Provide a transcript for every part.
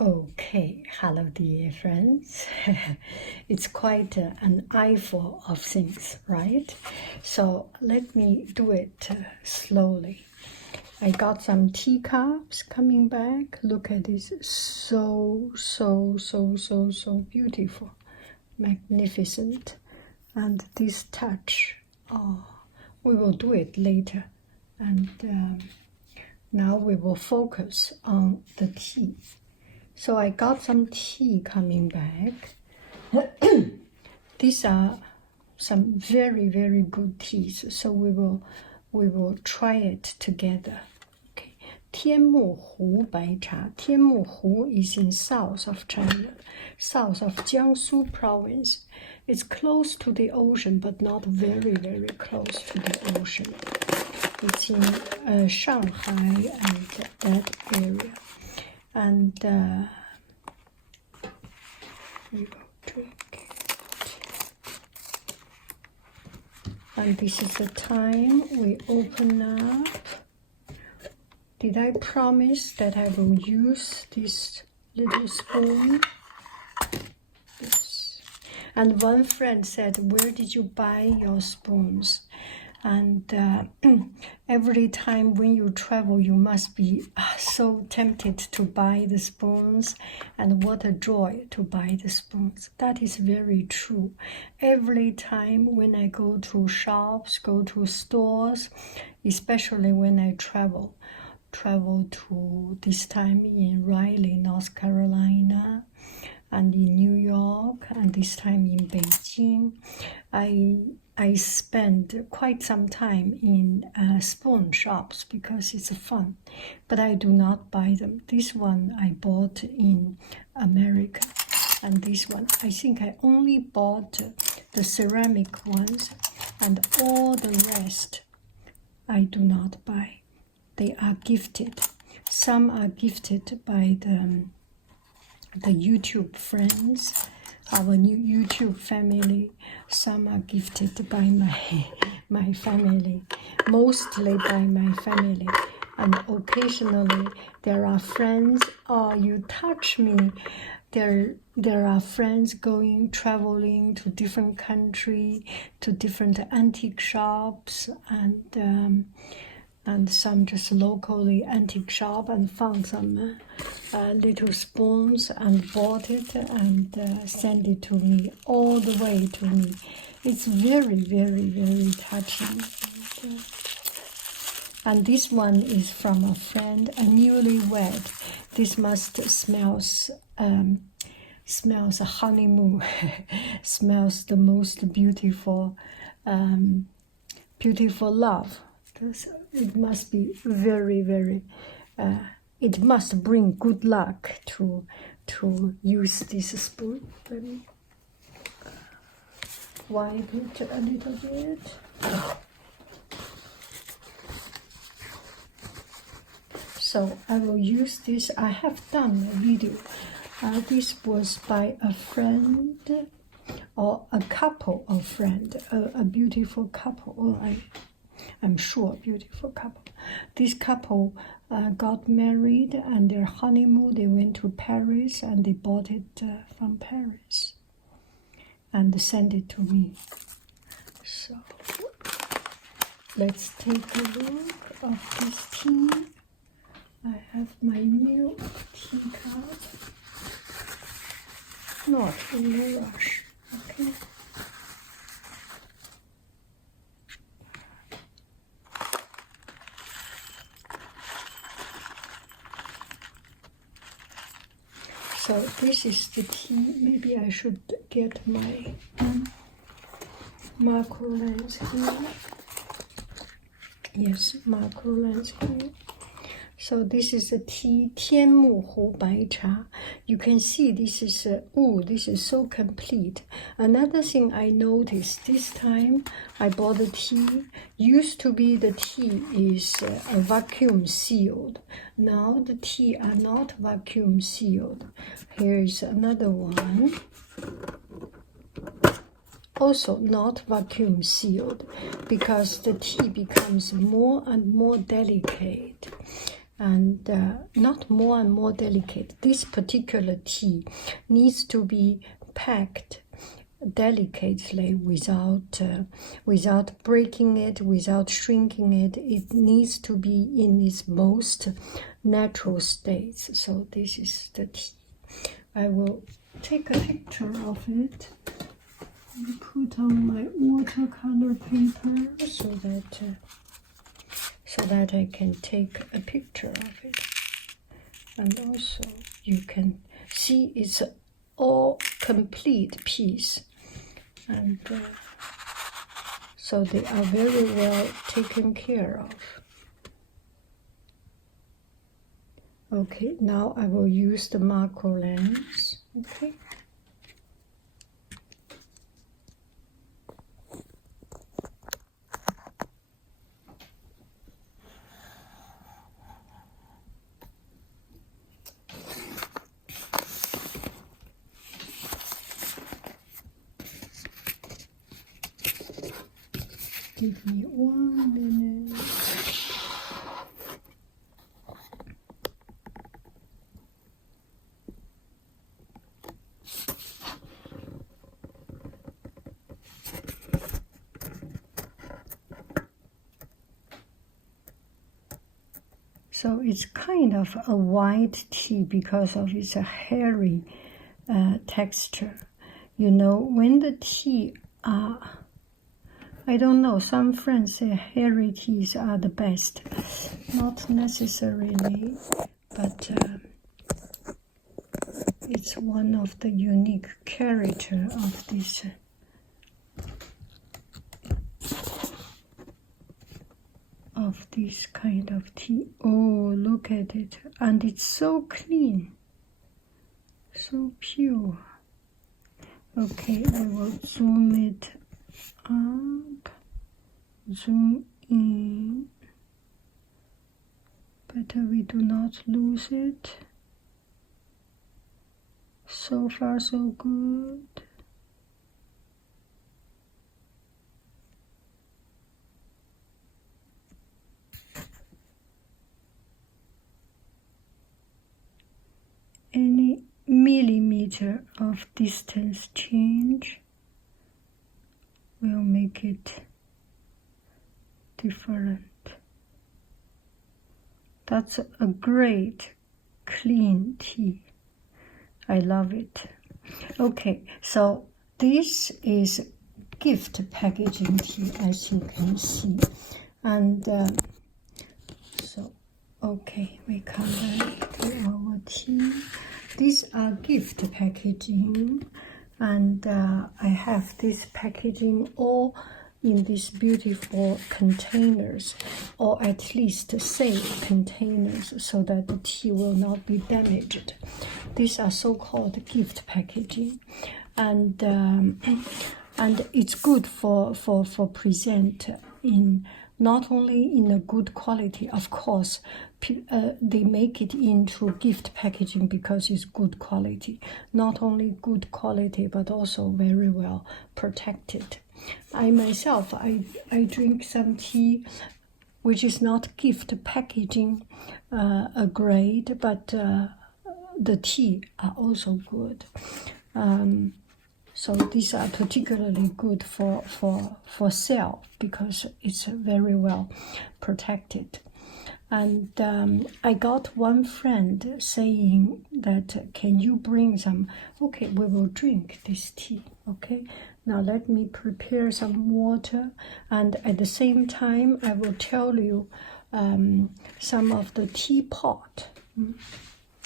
Okay, hello dear friends. It's quite an eyeful of things, right? So let me do it slowly. I got some teacups coming back. Look at this, so beautiful, magnificent. And this touch, oh, we will do it later. And now we will focus on the tea. So I got some tea coming back. These are some very good teas. So we will try it together. Okay. 天目湖白茶. 天目湖 is in south of China, south of Jiangsu province. It's close to the ocean, but not very close to the ocean. It's in Shanghai and that area. And we will drink it. And this is the time we open up. Did I promise that I will use this little spoon? Yes. And one friend said, where did you buy your spoons? And every time when you travel, you must be so tempted to buy the spoons, and what a joy to buy the spoons. That is very true. Every time when I go to shops, go to stores, especially when I travel to this time in Raleigh, North Carolina, and in New York, and this time in Beijing, I spend quite some time in spoon shops because it's fun, but I do not buy them. This one I bought in America, and this one, I think I only bought the ceramic ones, and all the rest I do not buy. They are gifted. Some are gifted by the YouTube friends, our new YouTube family. Some are gifted by my family, mostly by my family. And occasionally there are friends, oh, you touch me. There are friends traveling to different country, to different antique shops, and some just locally antique shop, and found some little spoons and bought it and sent it to me, all the way to me. It's very touching. And this one is from a friend, a newlywed. This must smells a honeymoon, smells the most beautiful love. It must be very it must bring good luck to use this spoon. Let me wipe it a little bit. So I will use this. I have done a video. This was by a friend or a couple of friends, a beautiful couple. I'm sure beautiful couple. This couple got married, and their honeymoon, they went to Paris, and they bought it from Paris and sent it to me. So let's take a look of this tea. I have my new teacup. Not in a rush, okay? So this is the tea. Maybe I should get my macro lens here. Yes, macro lens here. So this is the tea, 天目湖白茶. You can see this is this is so complete. Another thing I noticed this time I bought the tea. Used to be the tea is vacuum sealed. Now the tea are not vacuum sealed. Here is another one. Also not vacuum sealed, because the tea becomes more and more delicate. and not more and more delicate. This particular tea needs to be packed delicately without breaking it, without shrinking it. It needs to be in its most natural states. So this is the tea. I will take a picture of it and put on my watercolor paper so that I can take a picture of it. And also you can see it's all complete piece, and so they are very well taken care of. Okay, now I will use the macro lens. Okay. Give me 1 minute. So it's kind of a white tea because of its hairy texture. You know, when the tea I don't know, some friends say hairy teas are the best. Not necessarily, but it's one of the unique character of this kind of tea. Oh, look at it. And it's so clean, so pure. Okay, I will zoom it up, zoom in. Better we do not lose it. So far, so good. Any millimeter of distance change will make it different. That's a great clean tea. I love it. Okay, so this is gift packaging tea, as you can see. And so, okay, we come back to our tea. These are gift packaging, and I have this packaging all in these beautiful containers, or at least safe containers, so that the tea will not be damaged. These are so-called gift packaging, and it's good for present in not only in a good quality. Of course, they make it into gift packaging because it's good quality. Not only good quality, but also very well protected. I myself, I drink some tea which is not gift packaging grade, but the tea are also good. So these are particularly good for sale because it's very well protected. And I got one friend saying that, can you bring some? Okay, we will drink this tea, okay? Now let me prepare some water, and at the same time, I will tell you some of the teapot.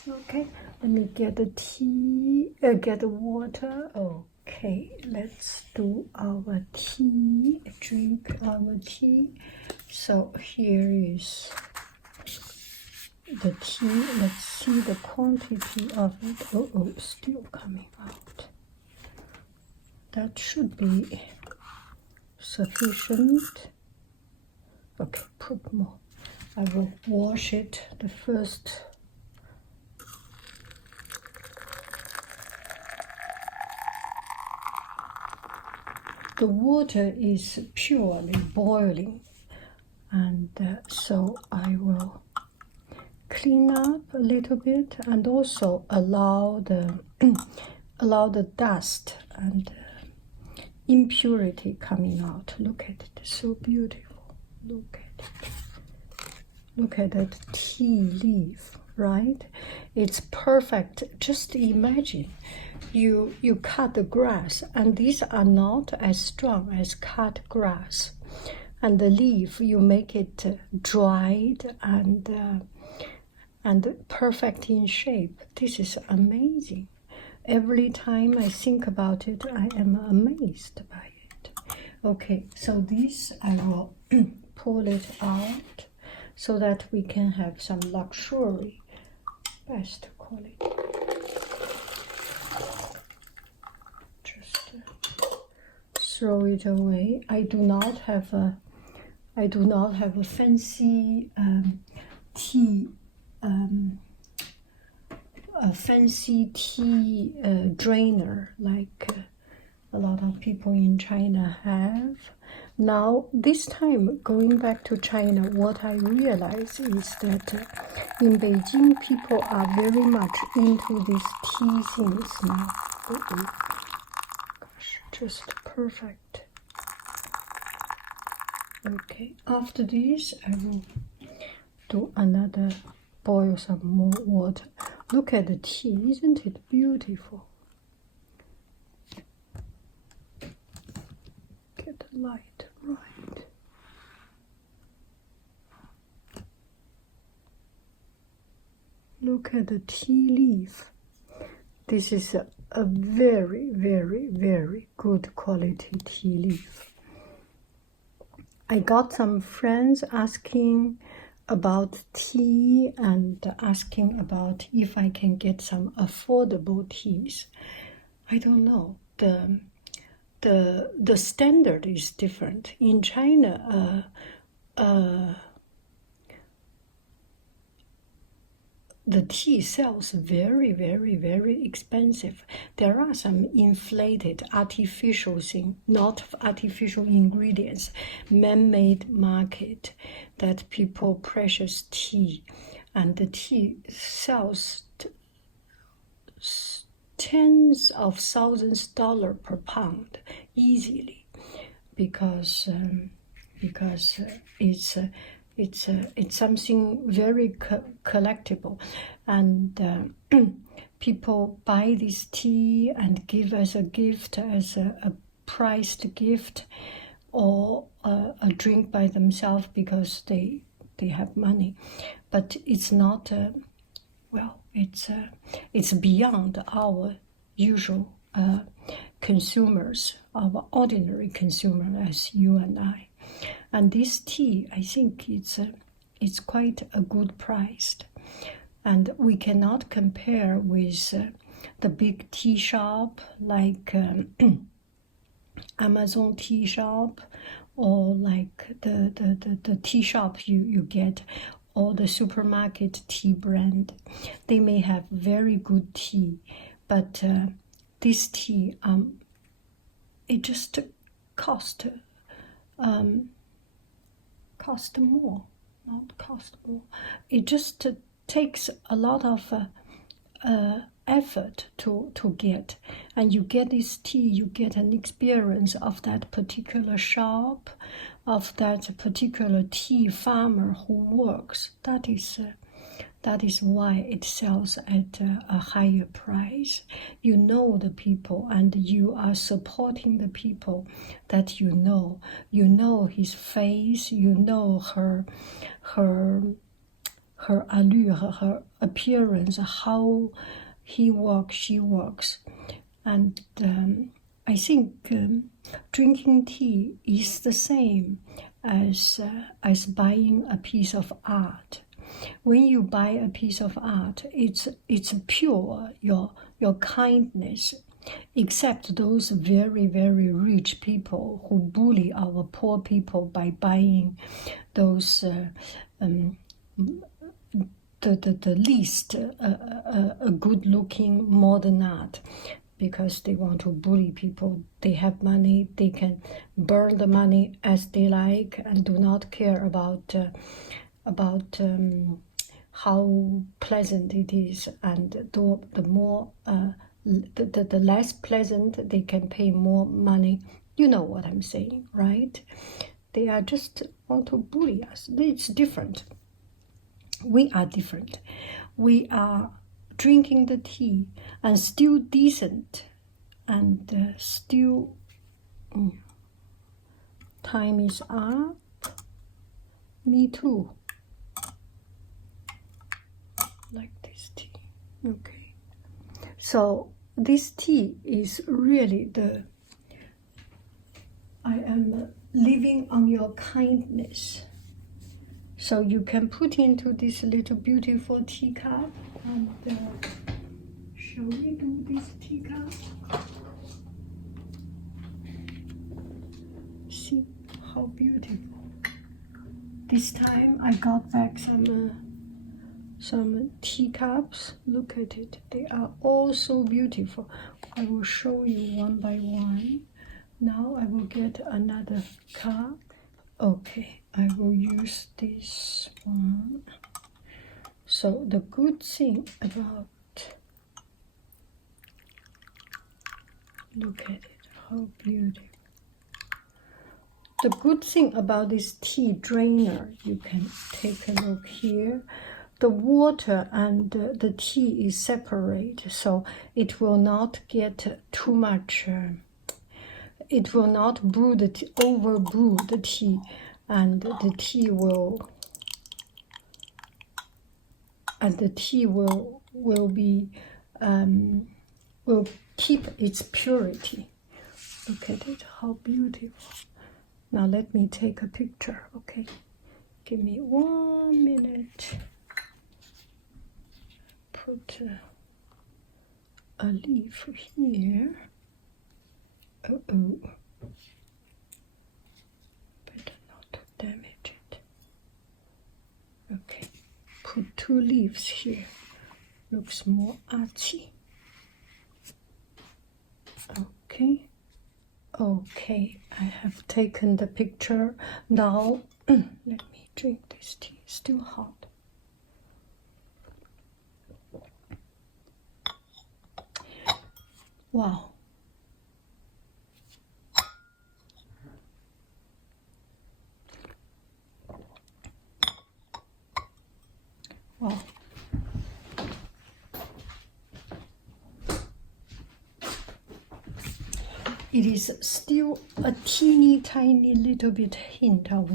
Okay, let me get the tea, get the water. Okay, let's do our tea, drink our tea. So here is the tea. Let's see the quantity of it. Still coming out. That should be sufficient. Okay, put more. I will wash it the first. The water is purely boiling, and so I will clean up a little bit and also allow the allow the dust and impurity coming out. Look at it, so beautiful. Look at it. Look at that tea leaf, right? It's perfect. Just imagine you cut the grass, and these are not as strong as cut grass. And the leaf, you make it dried and perfect in shape. This is amazing. Every time I think about it, I am amazed by it. Okay, so this I will pull it out so that we can have some luxury, best quality. Just throw it away. I do not have a fancy tea. A fancy tea drainer like a lot of people in China have. Now, this time, going back to China, what I realize is that in Beijing, people are very much into these tea things now. Gosh, just perfect. Okay, after this, I will do another, boil some more water. Look at the tea, isn't it beautiful? Get the light right. Look at the tea leaf. This is a very, very, very good quality tea leaf. I got some friends asking about tea and asking about if I can get some affordable teas. I don't know. The standard is different. In China, the tea sells very, very, very expensive. There are some inflated artificial things, not artificial ingredients, man-made market that people precious tea. And the tea sells tens of thousands of dollars per pound easily because it's something very collectible, and people buy this tea and give as a gift, as a priced gift, or a drink by themselves because they have money. But it's not it's beyond our usual consumers, our ordinary consumer as you and I. And this tea, I think it's quite a good price. And we cannot compare with the big tea shop like Amazon tea shop, or like the tea shop you get, or the supermarket tea brand. They may have very good tea, but this tea, it just cost more. It just takes a lot of effort to get, and you get this tea, you get an experience of that particular shop, of that particular tea farmer who works. That is why it sells at a higher price. You know the people, and you are supporting the people that you know. You know his face, you know her allure, her appearance, how he walks, she walks. And I think drinking tea is the same as buying a piece of art. When you buy a piece of art, it's pure, your kindness, except those very, very rich people who bully our poor people by buying those the least good-looking modern art, because they want to bully people. They have money, they can burn the money as they like and do not care about how pleasant it is, and the more the less pleasant, they can pay more money. You know what I'm saying, right? They are just want to bully us. It's different. We are different. We are drinking the tea and still decent, and still time is up. Me too. Like this tea. Okay. So this tea is really I am living on your kindness. So you can put into this little beautiful teacup, and shall we do this teacup? See how beautiful. This time I got back some teacups. Look at it. They are all so beautiful. I will show you one by one. Now I will get another cup. Okay, I will use this one. So the good thing about, look at it, how beautiful. The good thing about this tea drainer, you can take a look here. The water and the tea is separate, so it will not get too much. It will not brew the tea, over brew the tea, and the tea will be will keep its purity. Look at it, how beautiful. Now let me take a picture, okay? Give me 1 minute. Put a leaf here. Uh-oh. Better not to damage it. Okay. Put 2 leaves here. Looks more artsy. Okay. Okay, I have taken the picture. Now, let me drink this tea. It's still hot. Wow. Wow. It is still a teeny tiny little bit hint of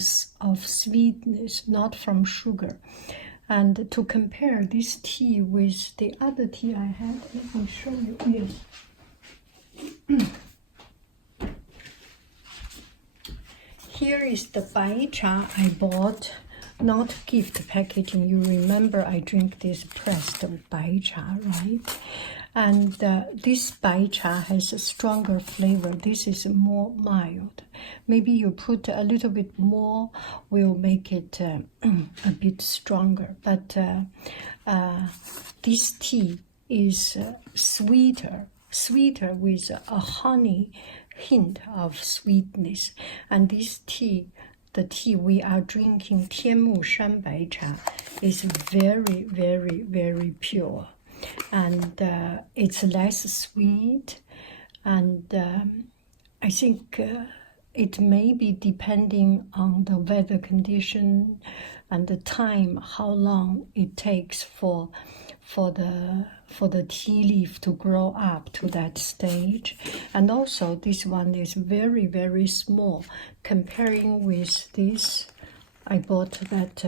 sweetness, not from sugar. And to compare this tea with the other tea I had, let me show you. Yes. Here is the bai cha I bought, not gift packaging. You remember I drink this pressed bai cha, right? And this bai cha has a stronger flavor. This is more mild. Maybe you put a little bit more, will make it a bit stronger. But this tea is sweeter with a honey hint of sweetness. And this tea, the tea we are drinking, Tianmu Shan Bai Cha, is very, very, very pure. And it's less sweet, and I think it may be depending on the weather condition and the time, how long it takes for the tea leaf to grow up to that stage. And also this one is very, very small comparing with this. I bought that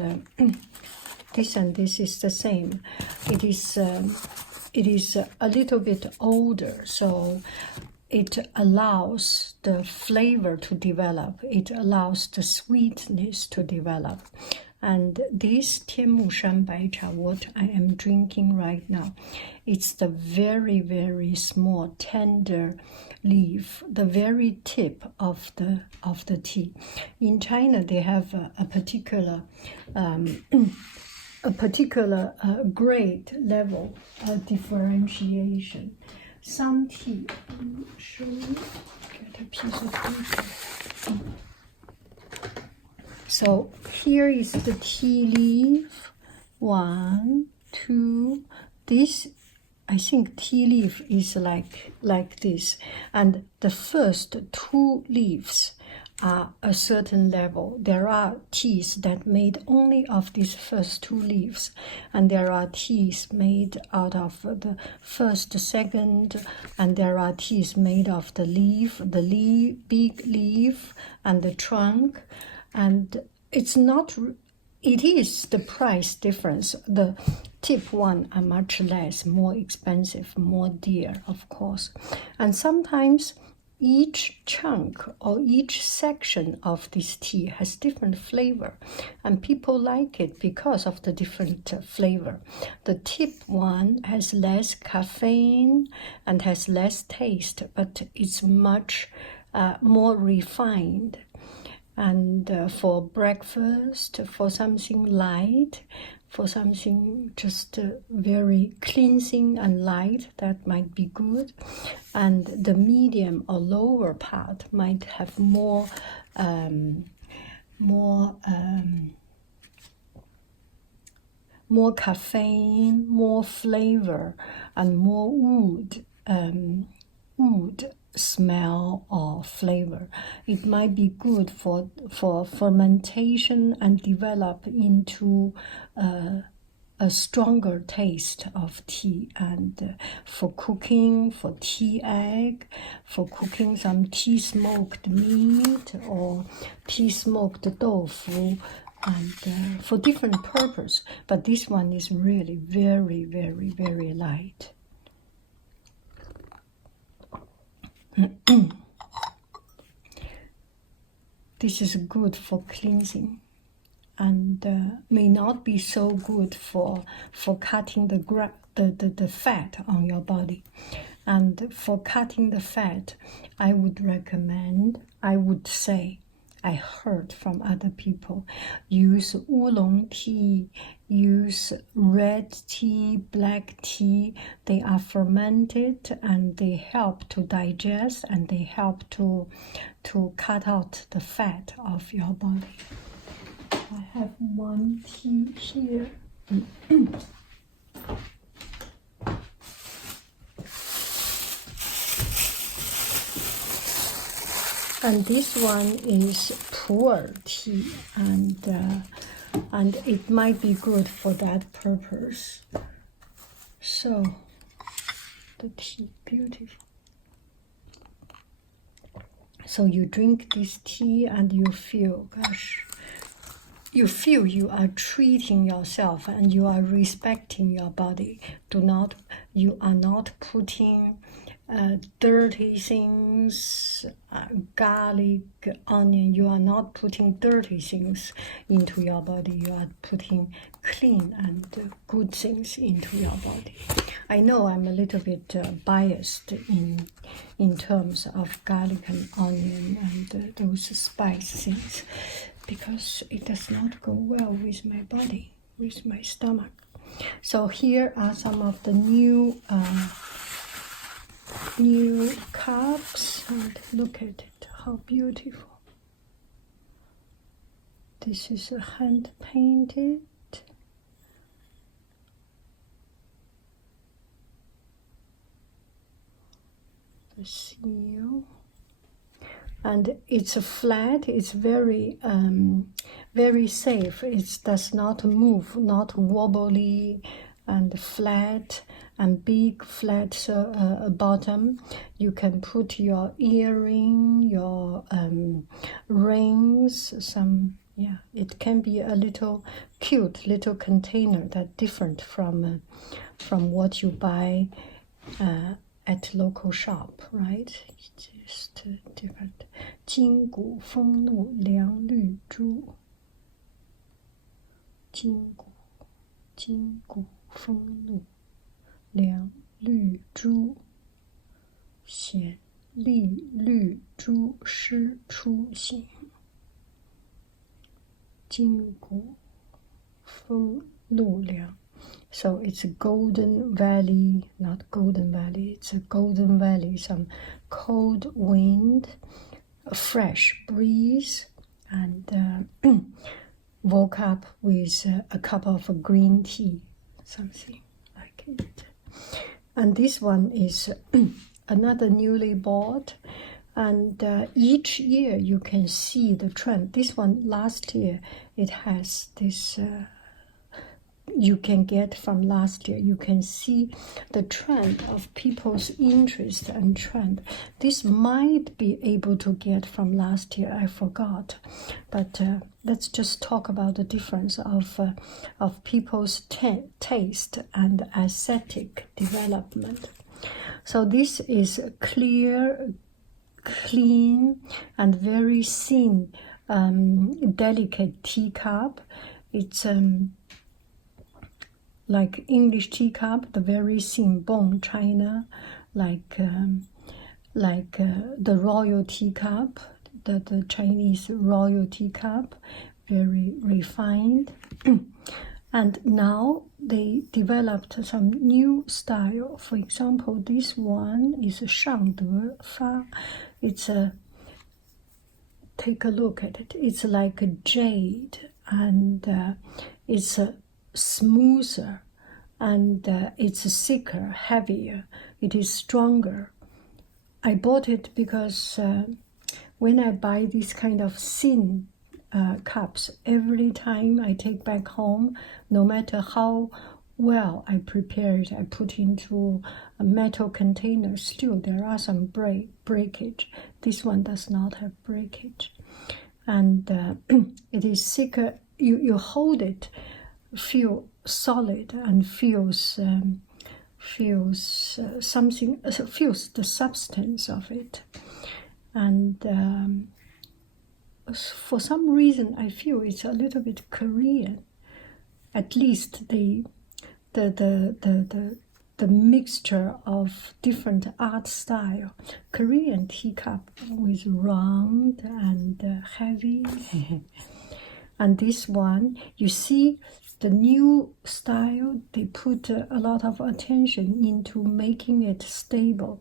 this and this is the same. It is a little bit older, so it allows the flavor to develop. It allows the sweetness to develop. And this Tianmu Shan Bai Cha, what I am drinking right now, it's the very, very small, tender leaf, the very tip of the tea. In China, they have a particular grade level of differentiation. Some tea, show you, get a piece of paper. So here is the tea leaf, 1, 2. This, I think tea leaf is like this, and the first 2 leaves are a certain level. There are teas that made only of these first 2 leaves, and there are teas made out of the first, second, and there are teas made of the big leaf, and the trunk, and it's not. It is the price difference. The tip one are much less, more expensive, more dear, of course. And sometimes each chunk or each section of this tea has different flavor, and people like it because of the different flavor. The tip one has less caffeine and has less taste, but it's much more refined. And for breakfast, for something light, for something just very cleansing and light, that might be good. And the medium or lower part might have more caffeine, more flavor, and more wood smell or flavor. It might be good for fermentation and develop into a stronger taste of tea, and for cooking, for tea egg, for cooking some tea smoked meat or tea smoked tofu, and for different purpose. But this one is really very, very, very light. This is good for cleansing, and may not be so good for cutting the fat on your body. And for cutting the fat, I would say, I heard from other people, use oolong tea, use red tea, black tea. They are fermented and they help to digest, and they help to cut out the fat of your body. I have one tea here. And this one is pu'er tea, and it might be good for that purpose. So the tea, beautiful. So you drink this tea and you feel, gosh, you feel you are treating yourself and you are respecting your body. You are not putting dirty things, garlic, onion. You are not putting dirty things into your body. You are putting clean and good things into your body. I know I'm a little bit biased in terms of garlic and onion and those spice things, because it does not go well with my body, with my stomach. So here are some of the new cups, and look at it, how beautiful. This is a hand painted. The seal. And it's a flat, it's very very safe. It does not move, not wobbly, and flat and big flat bottom. You can put your earring, your rings, some, yeah, it can be a little cute little container that different from what you buy at local shop, right? It's just different. 金谷风露良绿珠，金谷风露良绿珠，显丽绿珠湿出行。金谷风露良。So it's a Golden Valley, not Golden Valley, it's a Golden Valley, some cold wind, a fresh breeze, and woke up with a cup of green tea, something like it. And this one is another newly bought. And each year you can see the trend. This one last year, it has this, you can get from last year. You can see the trend of people's interest and trend. This might be able to get from last year, I forgot. But let's just talk about the difference of people's taste and aesthetic development. So this is clear, clean and very thin, delicate teacup. It's like English teacup, the very thin bone china, like the royal teacup, the Chinese royal teacup, very refined. And now they developed some new style. For example, this one is 上德发. It's a, take a look at it. It's like a jade, and it's smoother, and it's thicker, heavier. It is stronger. I bought it because when I buy this kind of thin cups, every time I take back home, no matter how well I prepare it, I put into a metal container, still there are some breakage. This one does not have breakage. And it is thicker. You hold it, feel solid, and feels something, feels the substance of it. And for some reason, I feel it's a little bit Korean. At least the mixture of different art style. Korean teacup with round and heavy. And this one, you see the new style, they put a lot of attention into making it stable.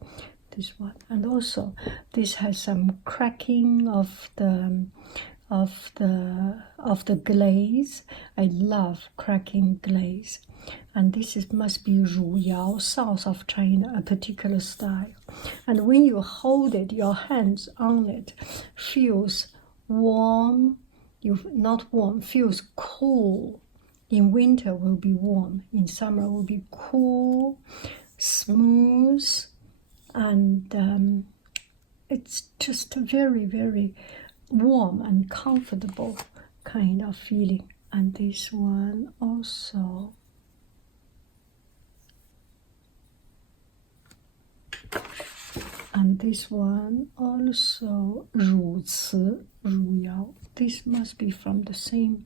This one, and also this has some cracking of the glaze. I love cracking glaze. And this must be Ruyao, south of China, a particular style. And when you hold it, your hands on it feels warm. Not warm, feels cool. In winter will be warm. In summer will be cool, smooth, and it's just a very, very warm and comfortable kind of feeling. And this one also. And this one also, 汝瓷, Ruyao. This must be from the same,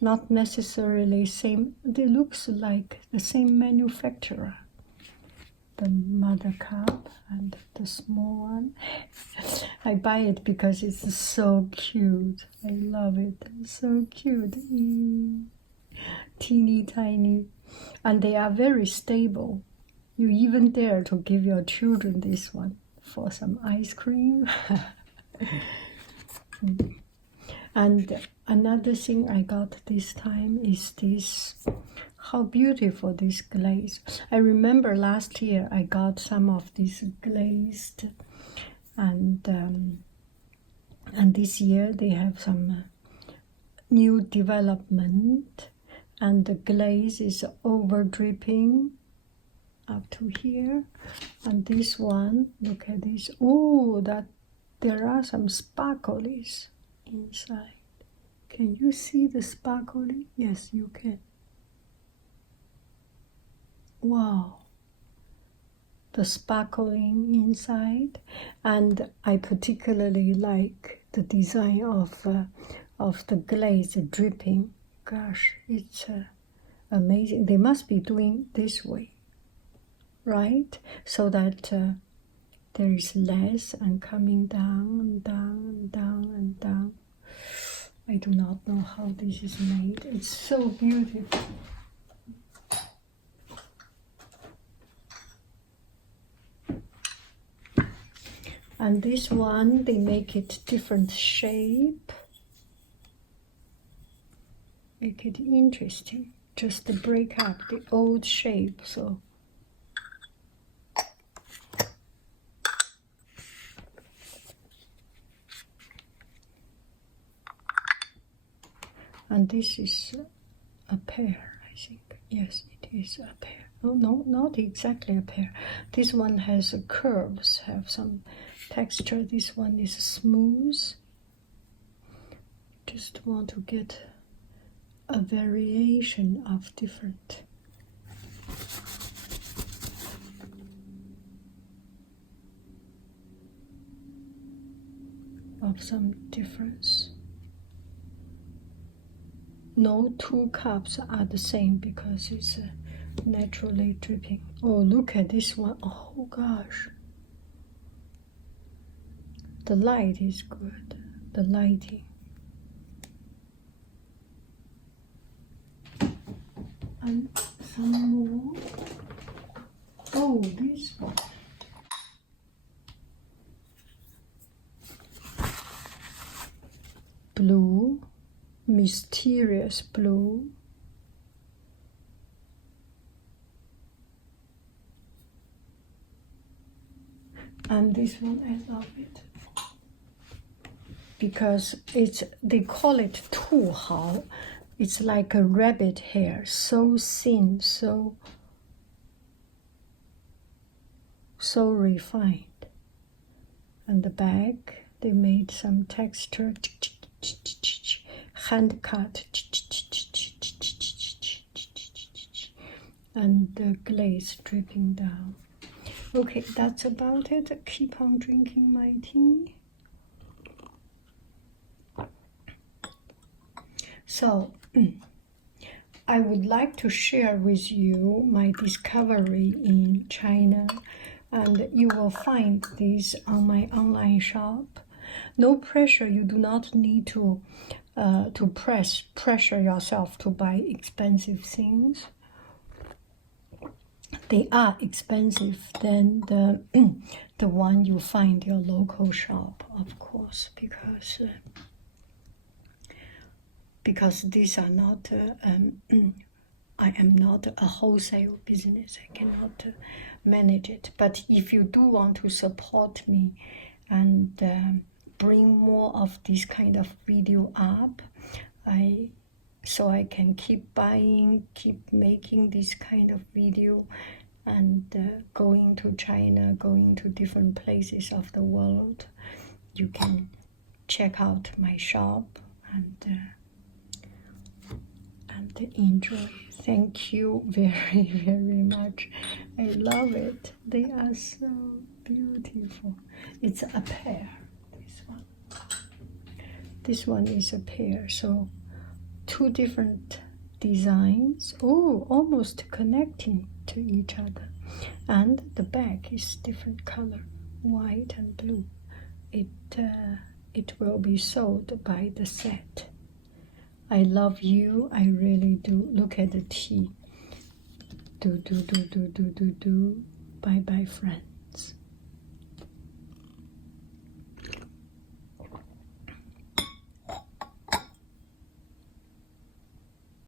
not necessarily same, it looks like the same manufacturer. The mother cup and the small one. I buy it because it's so cute. I love it. So cute. Teeny tiny. And they are very stable. You even dare to give your children this one for some ice cream. And another thing I got this time is this. How beautiful this glaze. I remember last year I got some of this glazed, and this year they have some new development, and the glaze is over dripping up to here. And this one, look at this. Oh, that there are some sparkles inside. Can you see the sparkly? Yes, you can. Wow, the sparkling inside. And I particularly like the design of the glaze dripping. Gosh, it's amazing. They must be doing this way, right? So that there is less and coming down and down and down and down. I do not know how this is made. It's so beautiful. And this one, they make it different shape. make it interesting, just to break up the old shape. So and this is a pear, I think. Yes, it is a pear. Oh, no, not exactly a pear. This one has curves, have some texture. This one is smooth. Just want to get a variation of different. Of some difference. No two cups are the same because it's naturally dripping. Oh, look at this one. Oh gosh. The light is good. The lighting. And some more. Oh, this one. Blue. Mysterious blue. And this one, I love it because they call it 兔毫. It's like a rabbit hair, so thin, so refined. And the back, they made some texture, hand cut, and the glaze dripping down. Okay, that's about it. Keep on drinking my tea. So, I would like to share with you my discovery in China, and you will find these on my online shop. No pressure. You do not need to pressure yourself to buy expensive things. They are expensive than the one you find in your local shop, of course, because these are not. I am not a wholesale business. I cannot manage it. But if you do want to support me and bring more of this kind of video up, so I can keep buying, keep making this kind of video, and going to China, going to different places of the world. You can check out my shop and enjoy. Thank you very, very much. I love it. They are so beautiful. It's a pear, this one. This one is a pear, so two different designs. Oh, almost connecting to each other. And the back is different color, white and blue. It will be sold by the set. I love you. I really do. Look at the tea. Do. Bye bye, friend.